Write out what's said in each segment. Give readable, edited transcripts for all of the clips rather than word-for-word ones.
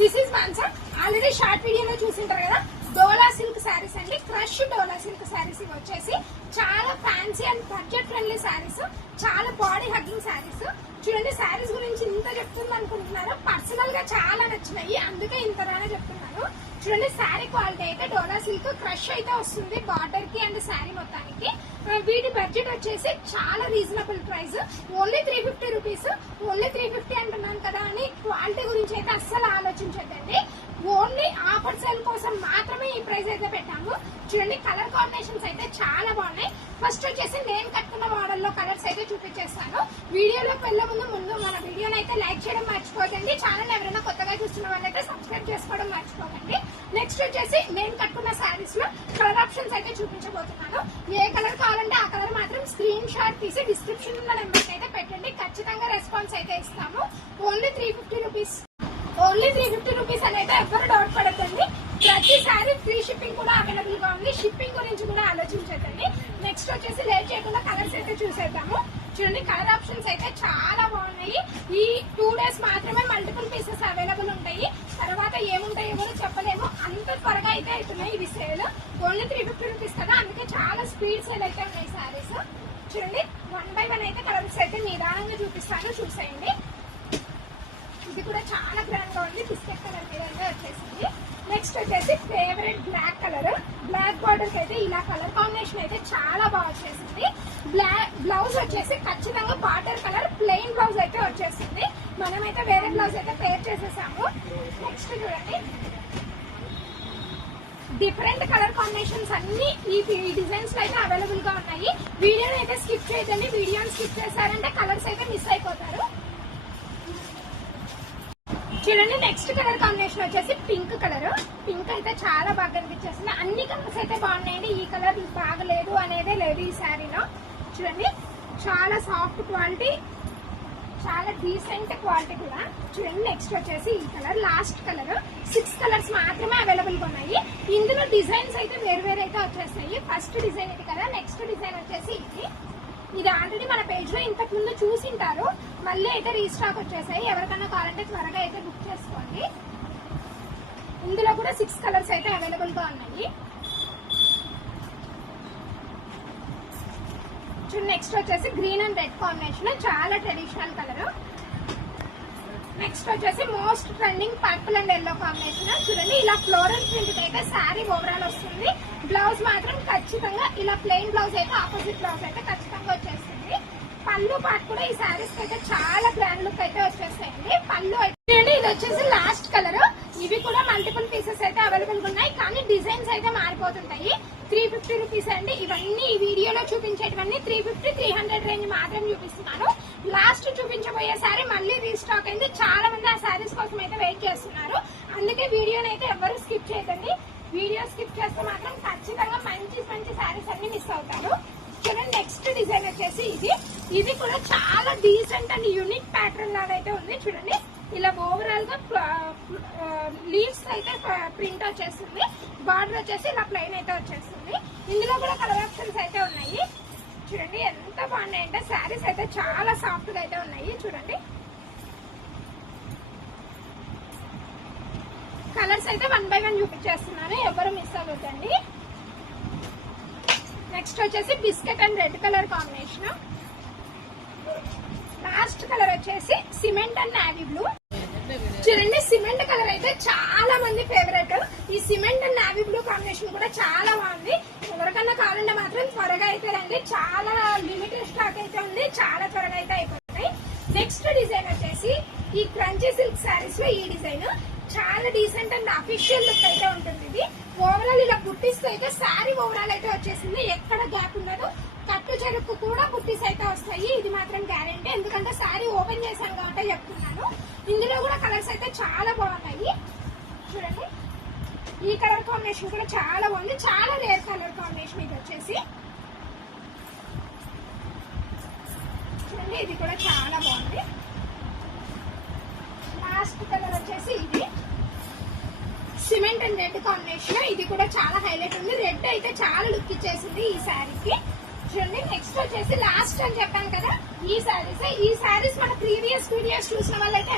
This is Mansa. Already short వీడియోలో చూసింటారు కదా, డోలా silk saris అండి. క్రష్ డోలా సిల్క్ శారీస్ ఇవి వచ్చేసి చాలా fancy and budget friendly saris, చాలా బాడీ హగ్గింగ్ శారీస్. చూడండి శారీస్ గురించి ఇంత చెప్తుంది అనుకుంటున్నారు, పర్సనల్ గా చాలా నచ్చినాయి అందుకే ఇంతగానే చెప్తున్నాను. చూడండి శారీ క్వాలిటీ అయితే డోలా సిల్క్ క్రష్ అయితే వస్తుంది బార్డర్ కి అండ్ శారీ మొత్తానికి. వీటి బడ్జెట్ వచ్చేసి చాలా reasonable price, only 350 rupees. Only 350 అంటున్నాను కదా అని క్వాలిటీ గురించి అయితే అస్సలు ఆలోచించద్దండి. ఓన్లీ ఆఫర్ సేల్ కోసం మాత్రమే ఈ ప్రైస్ అయితే పెట్టాము. చూడండి కలర్ కాంబినేషన్స్ అయితే చాలా బాగున్నాయి. ఫస్ట్ వచ్చేసి నేను కట్టుకున్న మోడల్ లో కలర్స్ అయితే చూపించేస్తాను. వీడియోలోకి వెళ్లే ముందు మన వీడియోని అయితే లైక్ చేయడం మర్చిపోకండి. ఛానల్ ఎవరైనా కొత్తగా చూస్తున్న వాళ్ళైతే సబ్స్క్రైబ్ చేసుకోవడం మర్చిపోకండి. నెక్స్ట్ వచ్చేసి నేను కట్టుకున్న శారీస్ లో కలర్ ఆప్షన్స్ అయితే చూపించబోతున్నాను. ఏ కలర్ కావాలంటే ఆ కలర్ మాత్రం స్క్రీన్ షాట్ తీసి డిస్క్రిప్షన్ ఉన్న నెంబర్ అయితే పెట్టండి, ఖచ్చితంగా రెస్పాన్స్ అయితే ఇస్తాము. Only 350 rupees. ఓన్లీ 350 రూపీస్ అనేది ఎవరు డౌట్ పడద్దండి. ప్రతిసారి ఫ్రీ షిప్పింగ్ కూడా అవైలబుల్ గా ఉంది, షిప్పింగ్ గురించి కూడా ఆలోచించదండి. నెక్స్ట్ వచ్చేసి లేట్ చేయకుండా కలర్స్ అయితే చూసేద్దాము. చూడండి కలర్ ఆప్షన్స్ అయితే చాలా బాగున్నాయి. ఈ 2 డేస్ మాత్రమే మల్టిపుల్ పీసెస్ అవైలబుల్ ఉంటాయి, తర్వాత ఏముంటాయో కూడా చెప్పలేము, అంత త్వరగా అయితే అవుతున్నాయి ఇది సేల్. ఓన్లీ 350 రూపీస్ కదా, అందుకే చాలా స్పీడ్ సేల్ అయితే ఉన్నాయి సారీస్. చూడండి 1 బై 1 అయితే కలర్స్ అయితే నిదానంగా చూపిస్తాను, చూసేయండి. ఇది కూడా చాలా గ్రాండ్ గా ఉంది, బిస్కెట్ కలర్ మీద వచ్చేసింది. నెక్స్ట్ వచ్చేసి favourite black colour, black border కి అయితే ఇలా కలర్ కాంబినేషన్ అయితే చాలా బాగా వచ్చేసింది. బ్లౌజ్ వచ్చేసి ఖచ్చితంగా బార్డర్ కలర్ ప్లెయిన్ బ్లౌజ్ అయితే వచ్చేసింది. మనమైతే వేరే బ్లౌజ్ అయితే పేర్ చేసేసాము. నెక్స్ట్ చూడండి డిఫరెంట్ కలర్ కాంబినేషన్స్ అన్ని ఈ డిజైన్స్ లో అయితే అవైలబుల్ గా ఉన్నాయి. వీడియోని అయితే స్కిప్ చేయదండి, వీడియోని స్కిప్ చేశారంటే కలర్స్ అయితే మిస్ అయిపోతారు. చూడండి నెక్స్ట్ కలర్ కాంబినేషన్ వచ్చేసి పింక్ కలర్. పింక్ అయితే చాలా బాగా కనిపించేస్తుంది. అన్ని కలర్స్ అయితే బాగున్నాయండి, ఈ కలర్ బాగలేదు అనేదే లేదు ఈ శారీలో. చూడండి చాలా సాఫ్ట్ క్వాలిటీ, చాలా డీసెంట్ క్వాలిటీ కూడా. చూడండి నెక్స్ట్ వచ్చేసి ఈ కలర్, లాస్ట్ కలర్. 6 కలర్స్ మాత్రమే అవైలబుల్ గా ఉన్నాయి. ఇందులో డిజైన్స్ అయితే వేరు అయితే వచ్చేస్తాయి. ఫస్ట్ డిజైన్ ఇది కదా, నెక్స్ట్ డిజైన్ వచ్చేసి ఇది ఆల్రెడీ మన పేజ్ లో ఇంతకు ముందు చూసింటారు, మళ్ళీ అయితే రీస్టాక్ వచ్చేసాయి. ఎవరికైనా కావాలంటే త్వరగా అయితే బుక్ చేసుకోండి. ఇందులో కూడా 6 కలర్స్ అయితే అవైలబుల్ గా ఉన్నాయి. చూడండి నెక్స్ట్ వచ్చేసి గ్రీన్ అండ్ రెడ్ కాంబినేషన్, చాలా ట్రెడిషనల్ కలర్. నెక్స్ట్ వచ్చేసి most trending purple and yellow combination. చూడండి ఇలా ఫ్లోరల్ ప్రింట్ అయితే శారీ ఓవరాల్ వస్తుంది. బ్లౌజ్ మాత్రం ఖచ్చితంగా ఇలా ప్లెయిన్ బ్లౌజ్ అయితే ఆపోజిట్ బ్లౌజ్ అయితే ఖచ్చితంగా వచ్చేస్తుంది. పళ్ళు పాటు కూడా ఈ శారీస్ అయితే చాలా గ్రాండ్ లుక్ అయితే వచ్చేస్తాయండి. పళ్ళు అయితే ఇది వచ్చేసి లాస్ట్ కలర్. ఇవి కూడా మల్టిపుల్ పీసెస్ అయితే అవైలబుల్ గా ఉన్నాయి, కానీ డిజైన్స్ అయితే మారిపోతుంటాయి. 350 రూపీస్ అండి. ఇవన్నీ ఈ వీడియోలో చూపించేటివన్నీ 350, 300 రేంజ్ మాత్రం చూపిస్తున్నాను. లాస్ట్ చూపించబోయే శారీ మళ్ళీ రీస్టాక్ అయింది, చాలా మంది ఆ శారీస్ కోసం అయితే వెయిట్ చేస్తున్నారు. అందుకే వీడియోని అయితే ఎవరు స్కిప్ చేయకండి. వీడియో స్కిప్ చేస్తే మాత్రం ఖచ్చితంగా మంచి మంచి శారీస్ అన్ని మిస్ అవుతారు. చూడండి నెక్స్ట్ డిజైన్ వచ్చేసి ఇది కూడా చాలా డీసెంట్ అండ్ యూనిక్ ప్యాటర్న్ లాగా అయితే ఉంది. చూడండి ఇలా ఓవరాల్ గా లీవ్స్ అయితే ప్రింట్ వచ్చేస్తుంది, బార్డర్ వచ్చేసి ఇలా ప్లెయిన్ అయితే వచ్చేస్తుంది. ఇందులో కూడా కలర్ ఆప్షన్స్ అయితే ఉన్నాయి. చూడండి ఎంత బాగున్నాయంటే శారీస్ అయితే చాలా సాఫ్ట్ గా అయితే ఉన్నాయి. చూడండి కలర్స్ అయితే 1 బై 1 చూపించేస్తున్నాను, ఎవరు మిస్ అవ్వద్దండి. నెక్స్ట్ వచ్చేసి biscuit and red colour combination. Last colour వచ్చేసి సిమెంట్ అండ్ నావీ బ్లూ. చూడండి సిమెంట్ కలర్ అయితే చాలా మంది ఫేవరెట్. ఈ cement and navy blue combination కూడా చాలా బాగుంది. ఎవరికన్నా కావాలంటే మాత్రం త్వరగా అయితే రండి, చాలా లిమిటెడ్ స్టాక్ అయితే ఉంది, చాలా త్వరగా అయితే అయిపోతాయి. నెక్స్ట్ డిజైన్ వచ్చేసి ఈ క్రంచీ సిల్క్ శారీస్ లో ఈ డిజైన్ చాలా డీసెంట్ అండ్ అఫీషియల్ లుక్ అయితే ఉంటుంది. ఇది ఓవరాల్ ఇలా బుట్టిస్తే అయితే శారీ ఓవరాల్ అయితే వచ్చేసింది, ఎక్కడ గ్యాప్ ఉండదు. కట్టు చెరుకు కూడా బుట్టీస్ అయితే వస్తాయి, ఇది మాత్రం గ్యారెంటీ, ఎందుకంటే శారీ ఓపెన్ చేశాను కాబట్టి చెప్తున్నాను. ఇందులో కూడా కలర్స్ అయితే చాలా బాగున్నాయి. చూడండి ఈ కలర్ కాంబినేషన్ కూడా చాలా బాగుంది, చాలా రేర్ కలర్ కాంబినేషన్ ఇది వచ్చేసి. చూడండి ఇది కూడా చాలా బాగుంది. లాస్ట్ కలర్ వచ్చేసి ఇది సిమెంట్ అండ్ రెడ్ కాంబినేషన్. ఇది కూడా చాలా హైలైట్ ఉంది, రెడ్ అయితే చాలా లుక్ ఇచ్చేసింది ఈ శారీకి. చూడండి నెక్స్ట్ వచ్చేసి లాస్ట్ అని చెప్పాను కదా ఈ శారీస్. ఈ శారీస్ మన ప్రీవియస్ వీడియోస్ చూసిన వాళ్ళైతే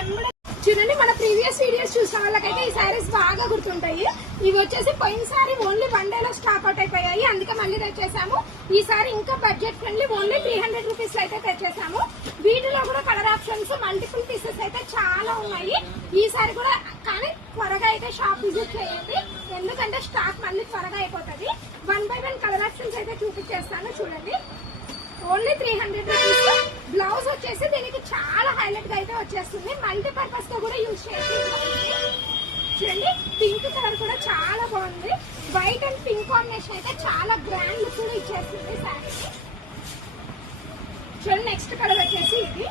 చూడండి, మన ప్రీవియస్ వీడియోస్ చూసిన వాళ్ళకైతే శారీస్ బాగా గుర్తుంటాయి. ఇవి వచ్చేసి పోయినసారి ఓన్లీ 1 డేలో స్టాక్ అవుట్ అయిపోయాయి, అందుకే మళ్ళీ తెచ్చేసాము. ఈసారి ఇంకా బడ్జెట్ ఫ్రెండ్లీ ఓన్లీ 300 రూపీస్ అయితే తెచ్చేసాము. వీటిలో కూడా కలర్ ఆప్షన్స్ మల్టిపుల్ పీసెస్ అయితే చాలా ఉన్నాయి ఈసారి కూడా. కానీ త్వరగా అయితే షాప్ విజిట్ చేయండి, ఎందుకంటే స్టాక్ మళ్ళీ త్వరగా అయిపోతుంది. 1 by 1 కలర్ ఆప్షన్స్ అయితే చూపించేస్తాను చూడండి. Only 300 rupees. బ్లౌజ్ వచ్చేసి దీనికి చాలా హైలైట్ గా అయితే వచ్చేస్తుంది, మల్టీపర్పస్ గా కూడా యూజ్ చేయొచ్చు. చూడండి పింక్ కలర్ కూడా చాలా బాగుంది, వైట్ అండ్ పింక్ కాంబినేషన్ అయితే చాలా గ్రాండ్ లుక్ కూడా ఇచ్చేస్తుంది శారీకి. చూడండి నెక్స్ట్ కలర్ వచ్చేసి ఇది.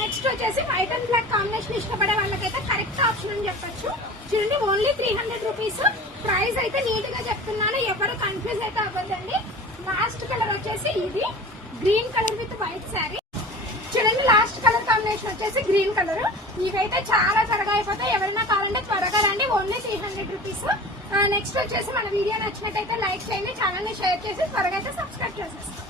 నెక్స్ట్ వచ్చేసి వైట్ అండ్ బ్లాక్ కాంబినేషన్ ఇష్టపడే వాళ్ళకైతే కరెక్ట్ ఆప్షన్ అని చెప్పొచ్చు. చూడండి ఓన్లీ 300 రూపీస్. ప్రైస్ అయితే నీట్ గా చెప్తున్నాను, ఎవరు కన్ఫ్యూజ్ అయితే అవ్వద్దండి. లాస్ట్ కలర్ వచ్చేసి ఇది green colour with white sari. చూడండి లాస్ట్ కలర్ కాంబినేషన్ వచ్చేసి గ్రీన్ కలర్. ఇవైతే చాలా త్వరగా అయిపోతాయి, ఎవరైనా కావాలంటే త్వరగా రండి. Only 300 rupees. నెక్స్ట్ వచ్చేసి మన వీడియో నచ్చినట్టయితే లైక్ చేయండి, ఛానల్ ని షేర్ చేసి త్వరగా అయితే సబ్స్క్రైబ్ చేసేస్తాం.